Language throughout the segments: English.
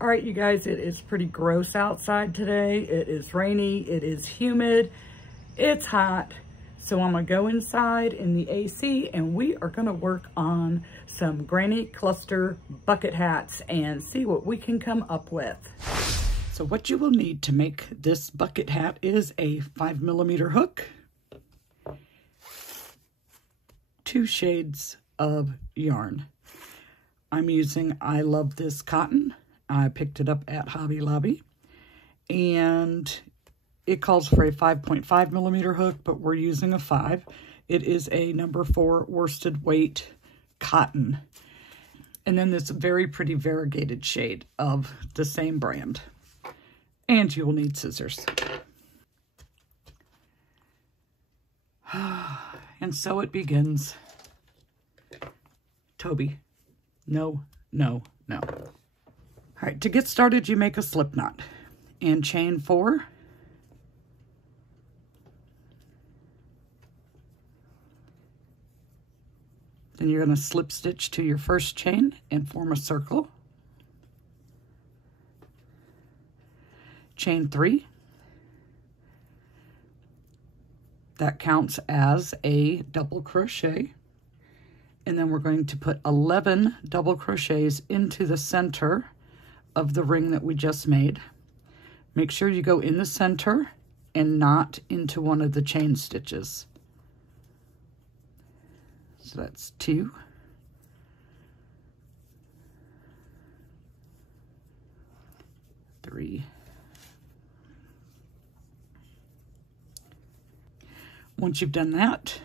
All right, you guys, it is pretty gross outside today. It is rainy, it is humid, it's hot. So I'm gonna go inside in the AC and we are gonna work on some granny cluster bucket hats and see what we can come up with. So what you will need to make this bucket hat is a 5mm hook, 2 shades of yarn. I'm using I Love This Cotton. I picked it up at Hobby Lobby, and it calls for a 5.5mm hook, but we're using a 5. It is a number 4 worsted weight cotton. And then this very pretty variegated shade of the same brand. And you will need scissors. And so it begins. Toby, no, no, no. All right, to get started, you make a slip knot and chain 4. Then you're going to slip stitch to your first chain and form a circle. Chain 3. That counts as a double crochet. And then we're going to put 11 double crochets into the center of the ring that we just made. Make sure you go in the center and not into one of the chain stitches. So that's 2. 3. Once you've done that,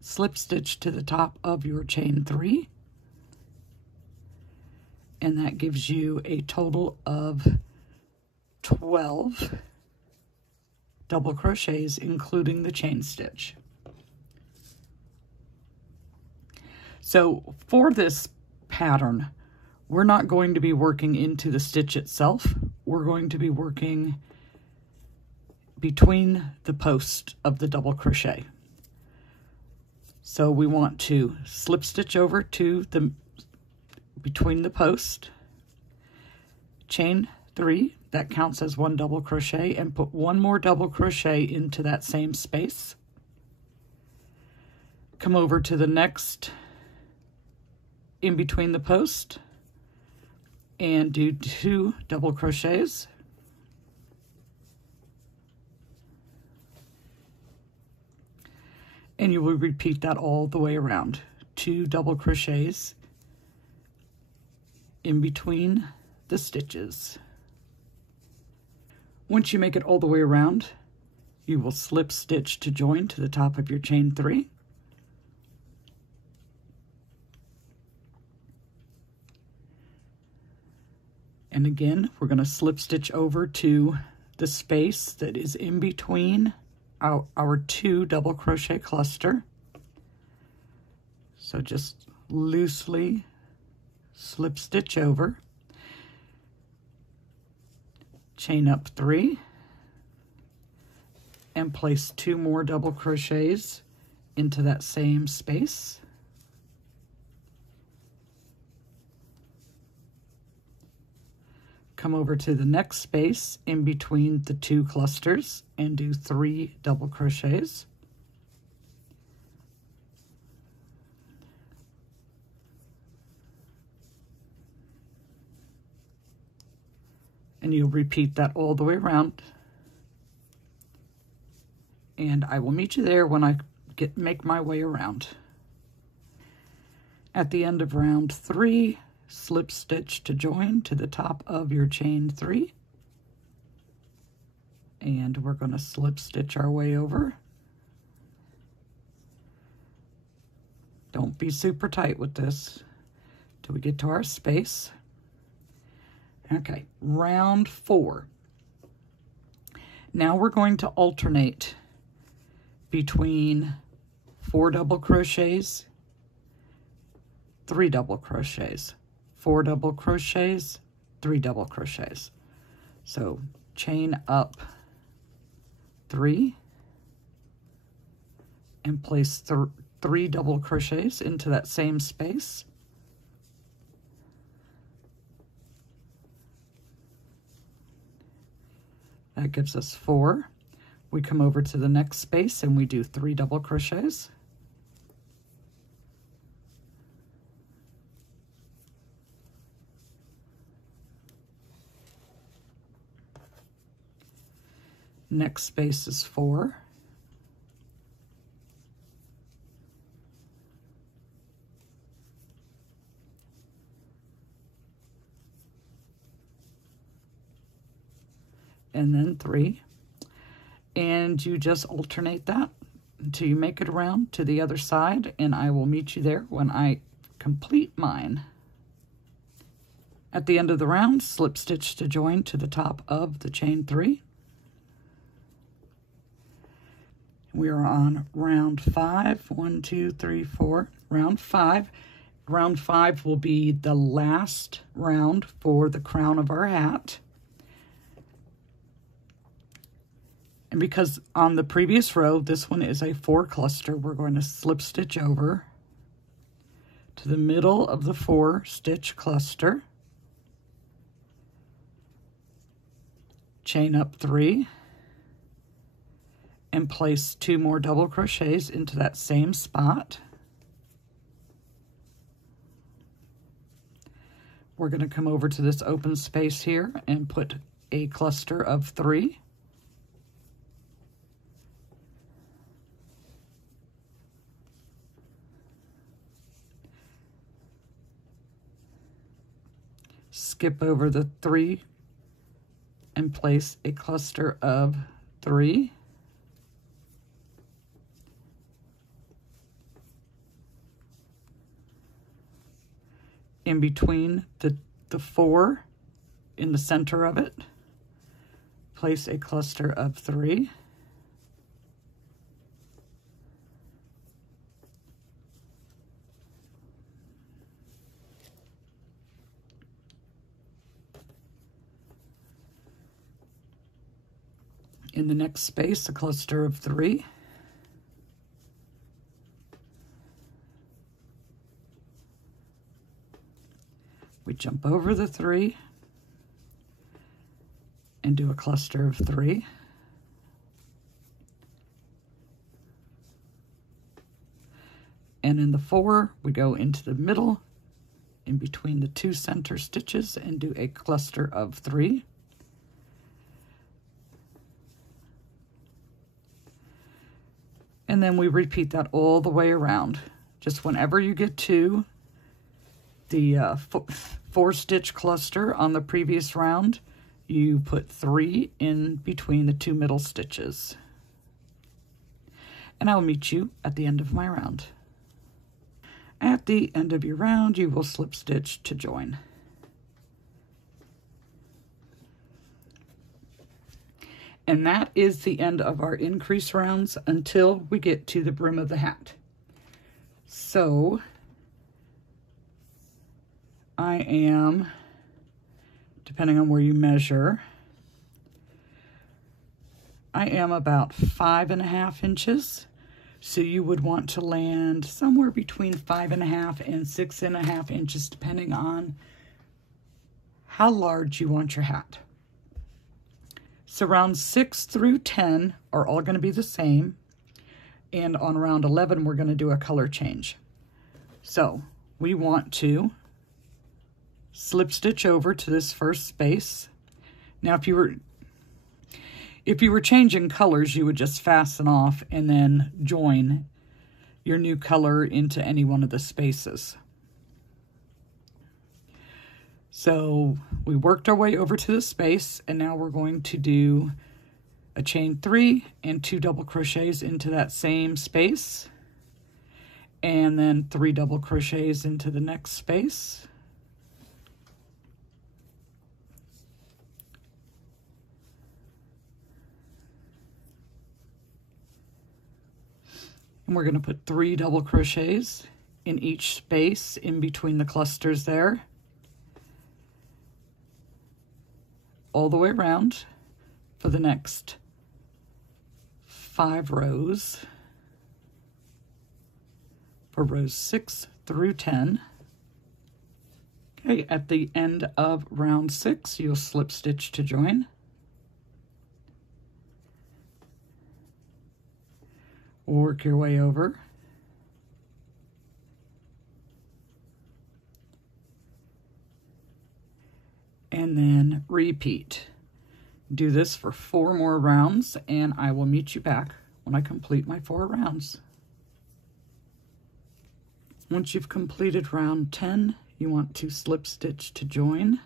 slip stitch to the top of your chain 3. And that gives you a total of 12 double crochets, including the chain stitch. So for this pattern, we're not going to be working into the stitch itself. We're going to be working between the post of the double crochet. So we want to slip stitch over to the between the post, chain 3, that counts as 1 double crochet, and put 1 more double crochet into that same space. Come over to the next in between the post and do 2 double crochets. And you will repeat that all the way around. 2 double crochets in between the stitches. Once you make it all the way around, you will slip stitch to join to the top of your chain 3. And again, we're going to slip stitch over to the space that is in between our 2 double crochet cluster. So just loosely slip stitch over, chain up 3, and place 2 more double crochets into that same space. Come over to the next space in between the 2 clusters and do 3 double crochets. And you'll repeat that all the way around. And I will meet you there when I make my way around. At the end of round 3, slip stitch to join to the top of your chain 3. And we're going to slip stitch our way over. Don't be super tight with this till we get to our space. Okay, round 4. Now we're going to alternate between 4 double crochets, 3 double crochets, 4 double crochets, 3 double crochets. So chain up 3 and place 3 double crochets into that same space. That gives us 4. We come over to the next space and we do 3 double crochets. Next space is 4. And then 3. And you just alternate that until you make it around to the other side, and I will meet you there when I complete mine. At the end of the round, slip stitch to join to the top of the chain 3. We are on round 5. 1, 2, 3, 4. Round 5. Round 5 will be the last round for the crown of our hat. And because on the previous row, this one is a 4 cluster, we're going to slip stitch over to the middle of the 4 stitch cluster, chain up 3, and place 2 more double crochets into that same spot. We're going to come over to this open space here and put a cluster of 3. Skip over the 3 and place a cluster of 3. In between the 4 in the center of it, place a cluster of 3. In the next space, a cluster of 3. We jump over the 3 and do a cluster of 3. And in the 4, we go into the middle in between the 2 center stitches and do a cluster of 3. And then we repeat that all the way around. Just whenever you get to the 4 stitch cluster on the previous round, you put 3 in between the 2 middle stitches. And I will meet you at the end of my round. At the end of your round, you will slip stitch to join. And that is the end of our increase rounds until we get to the brim of the hat. So I am, depending on where you measure, I am about 5.5 inches. So you would want to land somewhere between 5.5 and 6.5 inches, depending on how large you want your hat. So rounds 6 through 10 are all going to be the same. And on round 11, we're going to do a color change. So we want to slip stitch over to this first space. Now, if you were changing colors, you would just fasten off and then join your new color into any one of the spaces. So we worked our way over to the space, and now we're going to do a chain 3 and 2 double crochets into that same space, and then 3 double crochets into the next space. And we're going to put 3 double crochets in each space in between the clusters there, all the way around for the next 5 rows, for rows 6 through 10. Okay, at the end of round 6, you'll slip stitch to join. Work your way over. And then repeat. Do this for 4 more rounds, and I will meet you back when I complete my 4 rounds. Once you've completed round 10, you want to slip stitch to join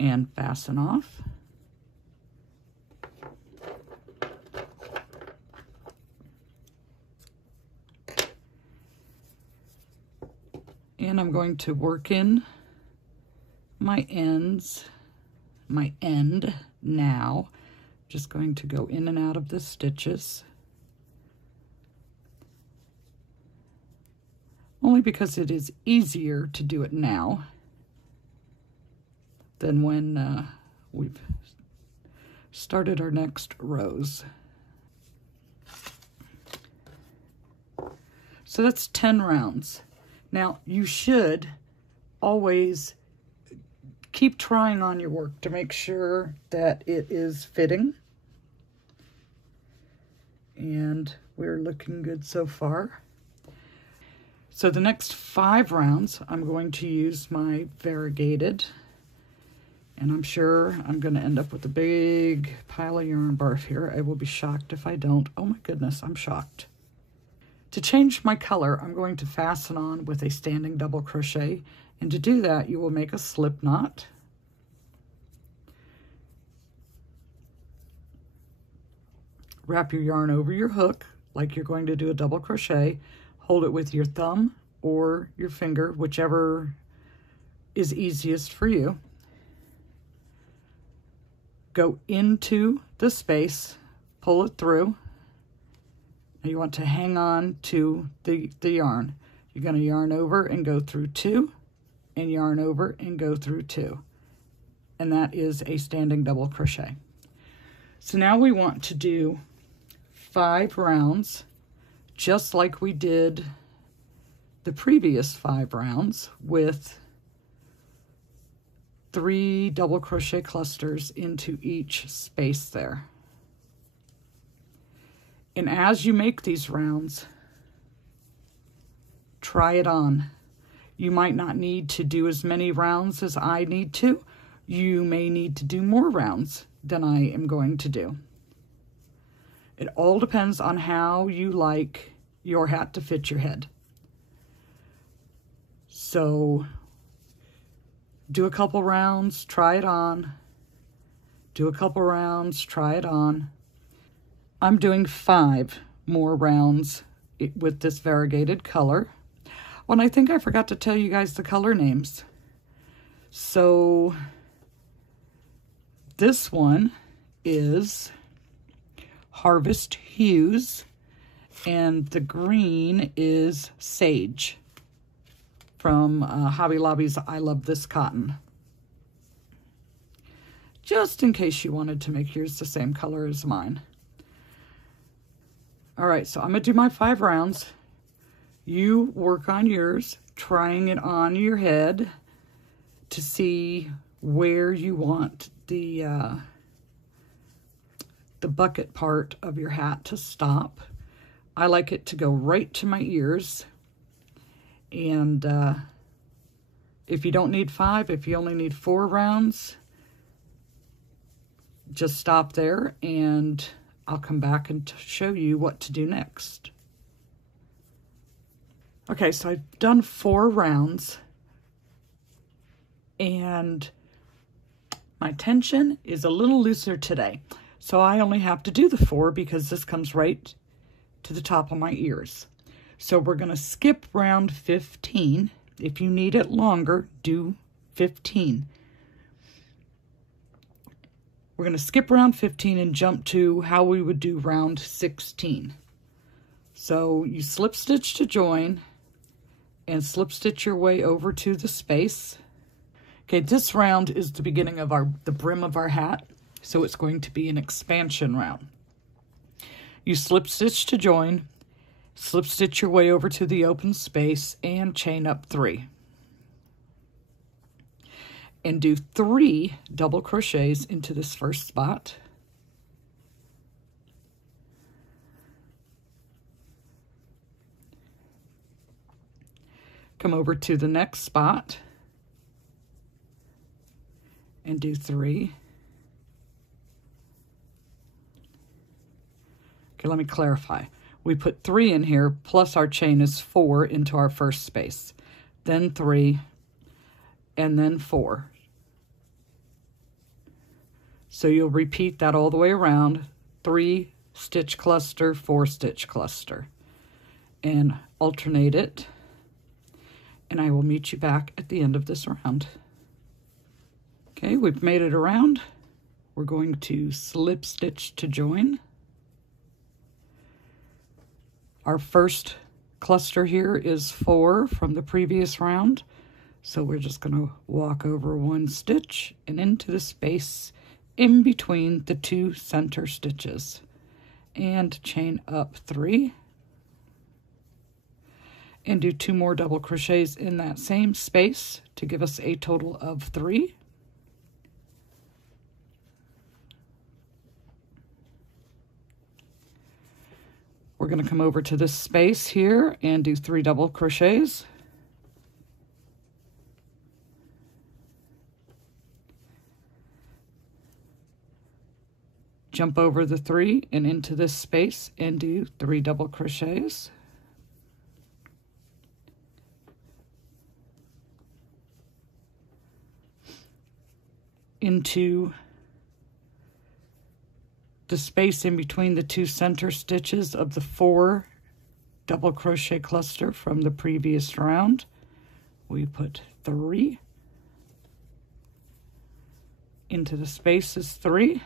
and fasten off. And I'm going to work in my ends, my end now. Just going to go in and out of the stitches. Only because it is easier to do it now than when we've started our next rows. So that's 10 rounds. Now, you should always keep trying on your work to make sure that it is fitting. And we're looking good so far. So the next 5 rounds, I'm going to use my variegated. And I'm sure I'm going to end up with a big pile of yarn barf here. I will be shocked if I don't. Oh my goodness, I'm shocked. To change my color, I'm going to fasten on with a standing double crochet. And to do that, you will make a slip knot. Wrap your yarn over your hook like you're going to do a double crochet. Hold it with your thumb or your finger, whichever is easiest for you. Go into the space, pull it through. Now you want to hang on to the yarn. You're going to yarn over and go through 2, and yarn over and go through 2. And that is a standing double crochet. So now we want to do 5 rounds, just like we did the previous 5 rounds, with 3 double crochet clusters into each space there. And as you make these rounds, try it on. You might not need to do as many rounds as I need to. You may need to do more rounds than I am going to do. It all depends on how you like your hat to fit your head. So do a couple rounds, try it on. Do a couple rounds, try it on. I'm doing 5 more rounds with this variegated color. Oh, and I think I forgot to tell you guys the color names. So this one is Harvest Hues, and the green is Sage from Hobby Lobby's I Love This Cotton. Just in case you wanted to make yours the same color as mine. All right, so I'm going to do my 5 rounds. You work on yours, trying it on your head to see where you want the bucket part of your hat to stop. I like it to go right to my ears. And if you don't need 5, if you only need 4 rounds, just stop there and I'll come back and show you what to do next. Okay, so I've done 4 rounds and my tension is a little looser today. So I only have to do the 4 because this comes right to the top of my ears. So we're going to skip round 15. If you need it longer, do 15. We're going to skip round 15 and jump to how we would do round 16. So you slip stitch to join and slip stitch your way over to the space. Okay, this round is the beginning of the brim of our hat, so it's going to be an expansion round. You slip stitch to join, slip stitch your way over to the open space and chain up 3. And do 3 double crochets into this first spot. Come over to the next spot and do 3. Okay, let me clarify. We put 3 in here, plus our chain is 4 into our first space, then 3, and then 4. So you'll repeat that all the way around, 3 stitch cluster, 4 stitch cluster, and alternate it, and I will meet you back at the end of this round. Okay, we've made it around. We're going to slip stitch to join. Our first cluster here is 4 from the previous round, so we're just going to walk over 1 stitch and into the space in between the 2 center stitches and chain up 3 and do 2 more double crochets in that same space to give us a total of 3. We're going to come over to this space here and do 3 double crochets. Jump over the 3 and into this space and do 3 double crochets. Into the space in between the 2 center stitches of the 4 double crochet cluster from the previous round, we put 3. Into the space is 3.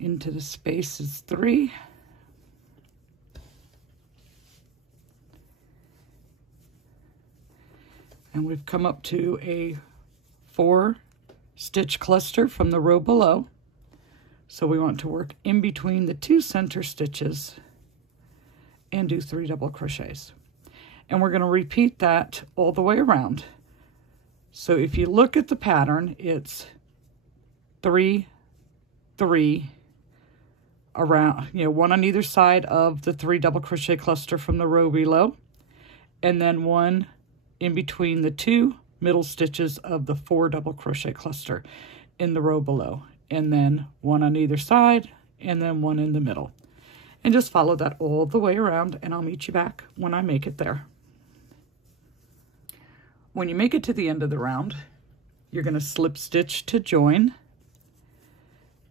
Into the space is 3. And we've come up to a 4 stitch cluster from the row below. So we want to work in between the 2 center stitches and do 3 double crochets. And we're going to repeat that all the way around. So if you look at the pattern, it's 3, 3, around, 1 on either side of the 3 double crochet cluster from the row below, and then 1 in between the 2 middle stitches of the 4 double crochet cluster in the row below, and then 1 on either side, and then 1 in the middle. And just follow that all the way around, and I'll meet you back when I make it there. When you make it to the end of the round, you're going to slip stitch to join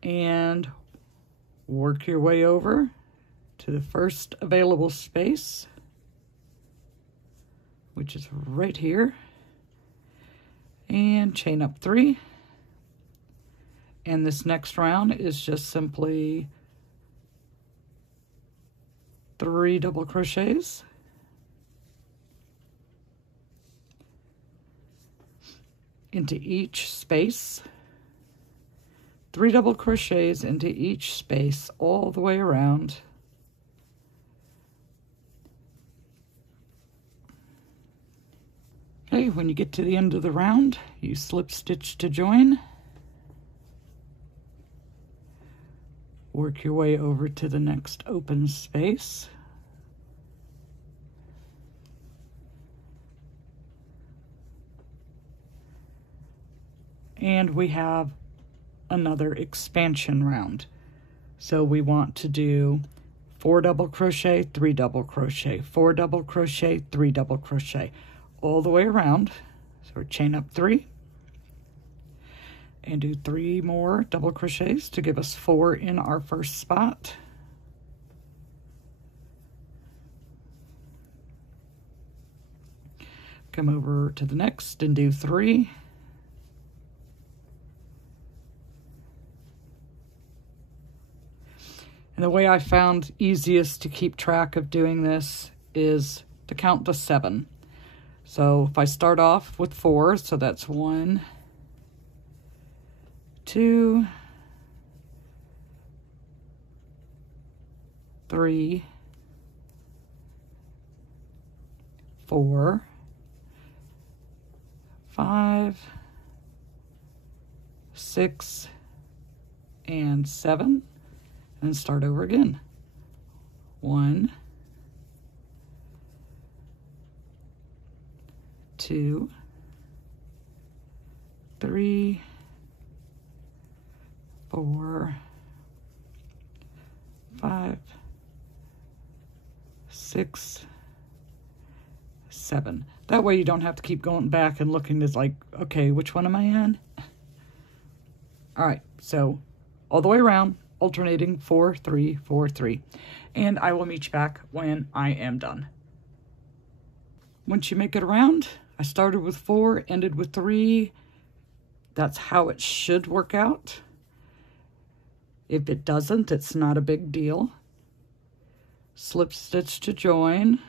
and work your way over to the first available space, which is right here, and chain up 3. And this next round is just simply 3 double crochets, into each space, 3 double crochets into each space all the way around. Okay, when you get to the end of the round, you slip stitch to join, work your way over to the next open space, and we have another expansion round. So we want to do 4 double crochet, 3 double crochet, 4 double crochet, 3 double crochet, all the way around. So we're chain up 3 and do 3 more double crochets to give us 4 in our first spot. Come over to the next and do 3. And the way I found easiest to keep track of doing this is to count to 7. So if I start off with 4, so that's 1, 2, 3, 4, 5, 6, and 7, and start over again. 1, 2, 3, 4, 5, 6, 7. That way you don't have to keep going back and looking. It's like, okay, which one am I in? All right, so all the way around, alternating 4, 3, 4, 3. And I will meet you back when I am done. Once you make it around, I started with 4, ended with 3. That's how it should work out. If it doesn't, it's not a big deal. Slip stitch to join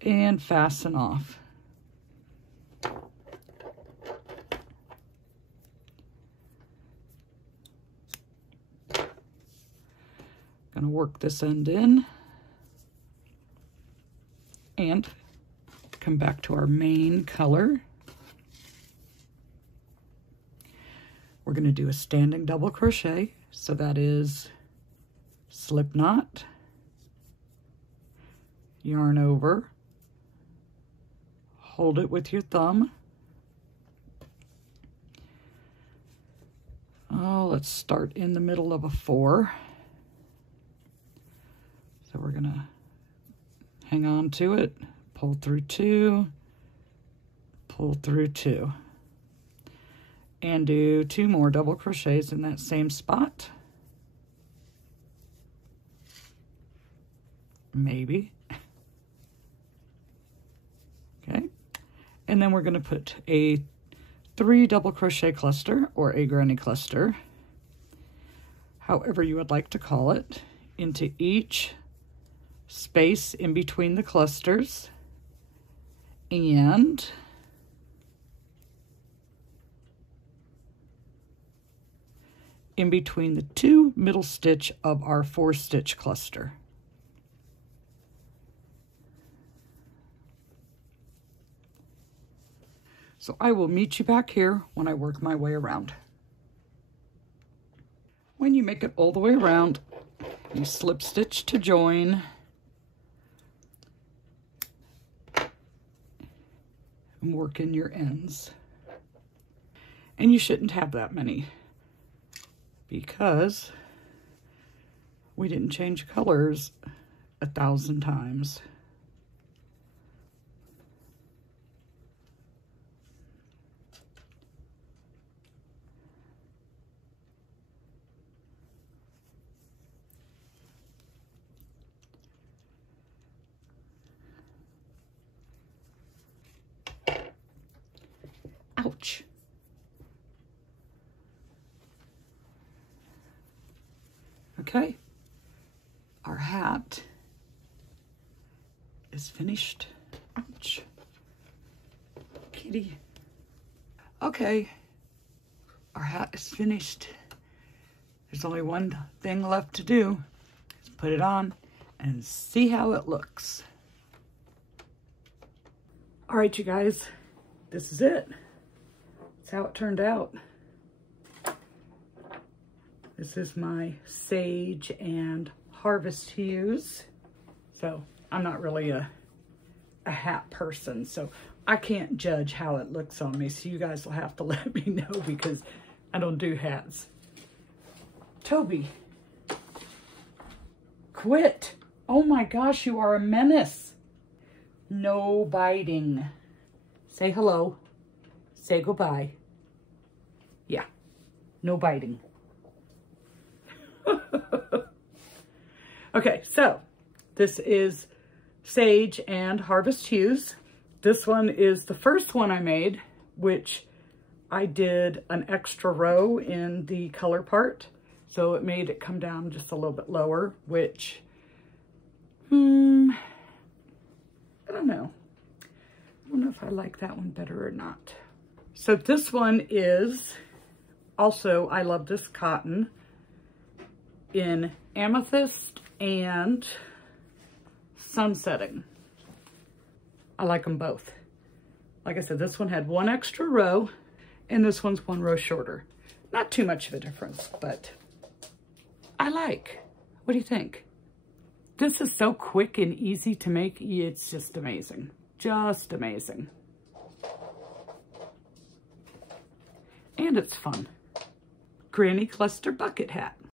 and fasten off. Gonna work this end in and come back to our main color. We're going to do a standing double crochet, so that is slip knot, yarn over, hold it with your thumb. Oh, let's start in the middle of a 4. So we're going to hang on to it, pull through 2, pull through 2. And do 2 more double crochets in that same spot. Maybe. Okay. And then we're going to put a 3 double crochet cluster, or a granny cluster, however you would like to call it, into each space in between the clusters, and in between the 2 middle stitch of our 4-stitch cluster. So I will meet you back here when I work my way around. When you make it all the way around, you slip stitch to join, and work in your ends. And you shouldn't have that many, because we didn't change colors 1,000 times. Ouch. Okay, our hat is finished. Ouch. Kitty. Okay, our hat is finished. There's only one thing left to do. Let's put it on and see how it looks. All right, you guys, this is it. That's how it turned out. This is my sage and harvest hues. So I'm not really a hat person, so I can't judge how it looks on me. So you guys will have to let me know, because I don't do hats. Toby, quit. Oh my gosh, you are a menace. No biting. Say hello. Say goodbye. Yeah, no biting. Okay, so this is Sage and Harvest Hues. This one is the first one I made, which I did an extra row in the color part. So it made it come down just a little bit lower, which, I don't know. I don't know if I like that one better or not. So this one is also, I love this cotton, in Amethyst and Sunsetting. I like them both. Like I said, this one had one extra row, and this one's one row shorter. Not too much of a difference, but I like. What do you think? This is so quick and easy to make. It's just amazing. Just amazing. And it's fun. Granny Cluster Bucket Hat.